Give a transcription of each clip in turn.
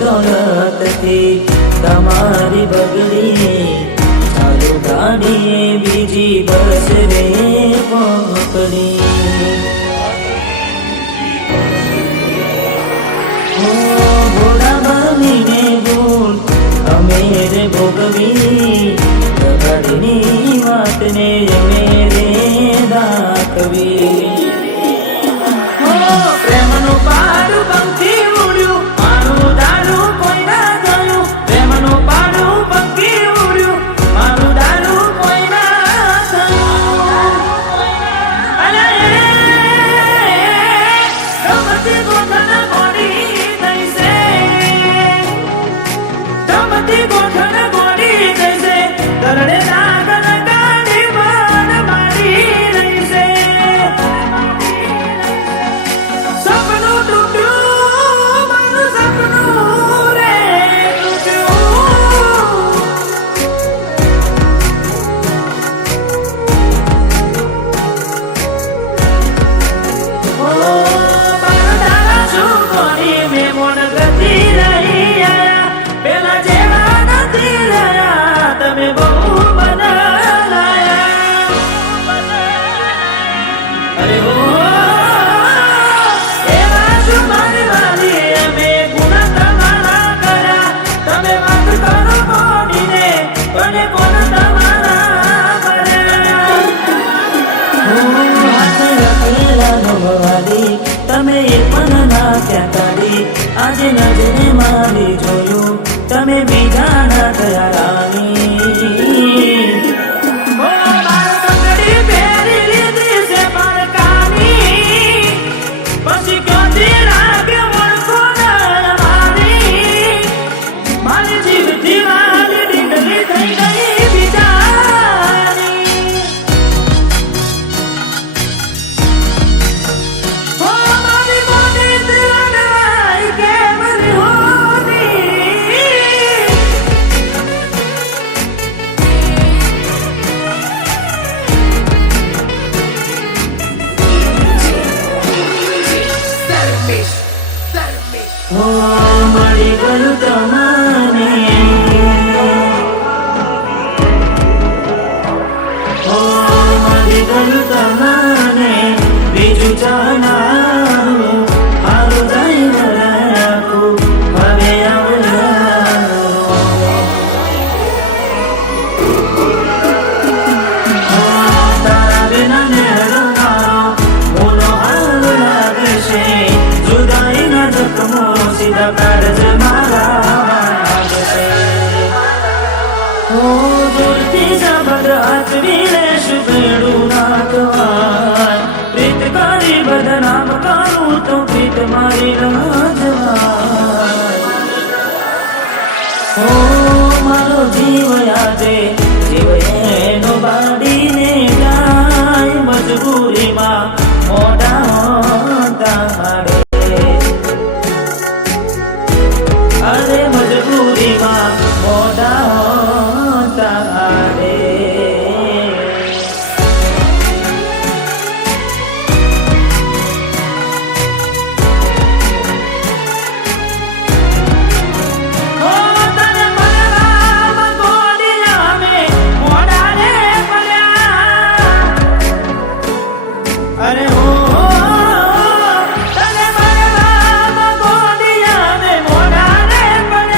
દોલતથી તમારી બગડી ચાલુ ગાડી બીજી બસ રે પકડી ભોળા બનીને ભૂલ અમે રે ભોગવી ગાડીની વાતને અમે રે દાખવી પ્રેમનું પાડું પંખી ઉડ્યું મારું દારૂ કોઈ ના ગયું પ્રેમનું પાડું પંખી ઉડ્યું મારું દારૂ કોઈ ના ગયું અરે રમતી ગોઠણ ગોળી થઈ છે રમતી ગોઠણ ગોળી થઈ છે કરડે નાગન ગાડી મન મારી રહી છે સપનું તૂટ્યું મારું સપનું રે તૂટ્યું મારા તારા શું કરી મેં મોન ગતિ રહી આયા પેલા જેવા નથી રહ્યા તમે બહુ બદલાયા અરે હો એવા શું મારી વાલી અમે ગુના તમારા કર્યા તમે વાત કરો મોડીને અને કોણ તમારા કર્યા હાથ રખેલા નોવાલી તમે એ પણ ના ક્યાં કાઢી આજે નજરે મારી જોયું તમે બીજા ના થયા રાની મારો બંગડી પહેરી લીધી છે પડકાની પછી ક્યાંથી લાગે વળખો ના મારી મારી જીવથી મારી ડીંગલી થઈ ગઈ બીજાની મારી મોટી ત્રિવડવાઈ કેમ હોતી મળી ગયું તમને મળી ગયું તમને બીજું જાણવાનું હારું જઈને રાખું હવે તારા વિના નેરો મારો મોનો હાલ લાગશે જુદાઈના જખમો સીધા કાળજ મારા વાગશે દૂરથી સભદ્ર હાથવી લેશું બેડું નાખવા પ્રીત કરી બદનામ કરું તો પ્રીત મારી રાજવા મારો જીવ યાદે જીવ એનો બાડીને જાય મજબૂરીમાં મોઢા તારે અરે મજબૂરીમાં મોઢા તારે અરે હો તને મારા ગોડિયા મે મોઢાને પડ્યા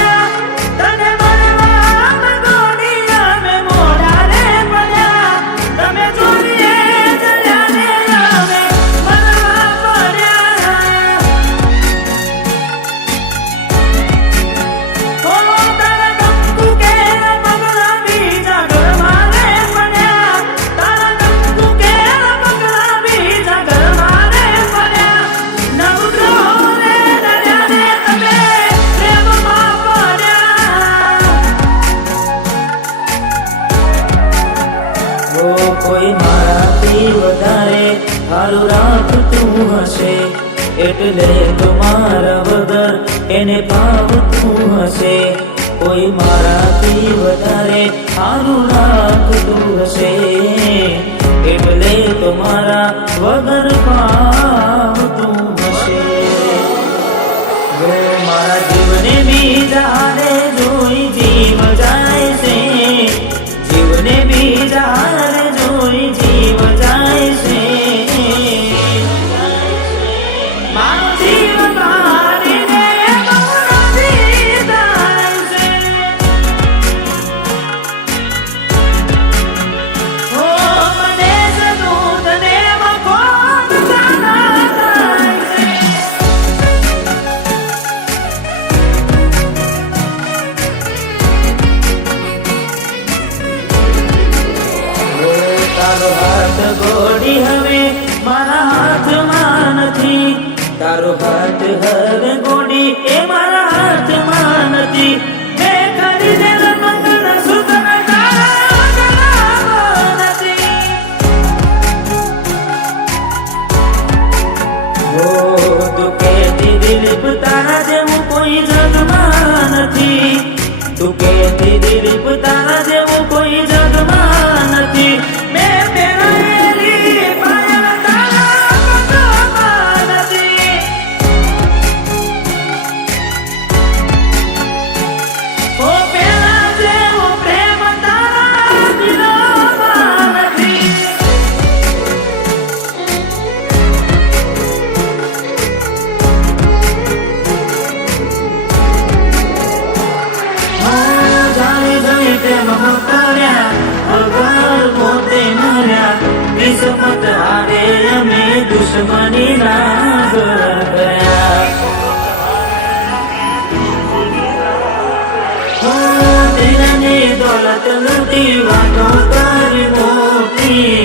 એટલે તો મારા વગર એને ભાવતું હશે, કોઈ મારાથી વધારે સારું લાગતું હશે, એટલે તો મારા વગર ભાવતું હશે. મારા જીવને બીજા હારે જોઈ જીવ જાય છે, જીવને બીજા હારે જોઈ જીવ જાય છે. મારો જીવ મારીને મારો જીવ જાય છે. ઓ મને સદું તને મકોન જાના જાય છે. તારો હાથ ગોડી હવે મારા હાથમાં નથી, તારો હાથ હવે ગોડી એ મારા હાથમાં નથી. મેં ખરીદેલા મંગળસૂત્ર તારા ગળામાં નથી. ઓ તું કહેતી દિલીપ તારા જેવું કોઈ જગમાં નથી, તું કહેતી દિલીપ તારા જેવું કોઈ જગમાં નથી. મેં પહેરાયેલી પાયલ તારા પગમાં નથી. ઓ પેલા જેવો પ્રેમ તારા દિલમાં નથી. જાણી જાણી પ્રેમ કર્યા વગર પોતે મર્યા, કિસ્મત હારે અમે દુશ્મની ના ગયા. તેની દોલત લૂટી વાતો કરી મોટી,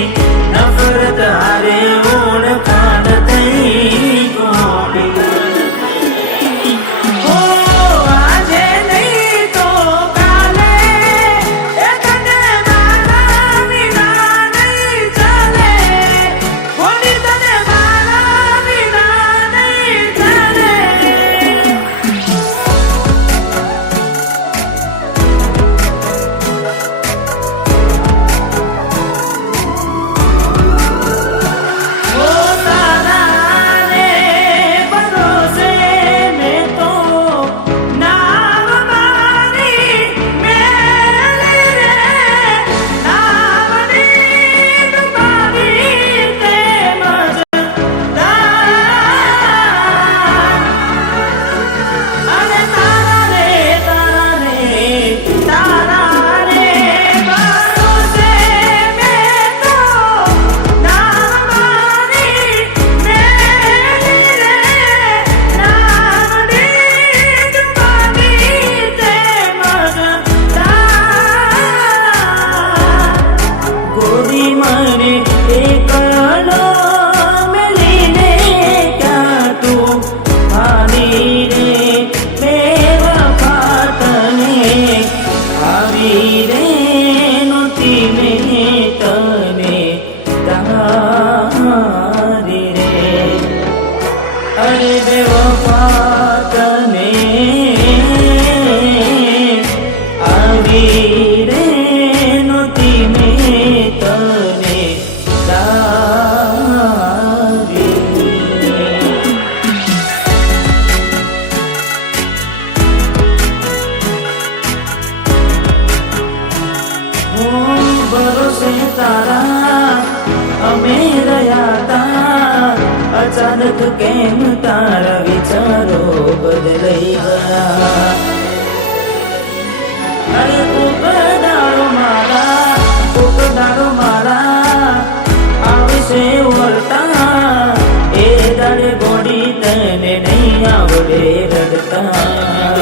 નફરત હારે ઓળખાણ થઈ ગોળી. આજે નહીં તો કાલે એ તને મારા વિના નહીં ચાલે, કોની તને મારા વિના નહીં ચાલે. ઓ તારા રે ભરોસે મેં તો નામ મારી મેલી રે, નામની ડૂબાવી તેમજ દાન. અને તારા રે ભરોસે મેં તો નામ મારી મેલી રે, નામની ડૂબાવી તેમજ દાન. ગોરી મને એકલો મેલીને ક્યાં તું આવી રે, બેવફા તને આવી રે નહોતી મેં તને તારી રે. અરે બેવફા તને આવી રે નહોતી મેં તને તારી રે. ભરોસે તારા અમે રહ્યા તા, અચાનક કેમ તારા વિચારો બદલાઈ ગયા. અરે કોક દાડો મારા આવશે વળતા, એ દાડે ગોડી તને નહીં આવડે રડતા.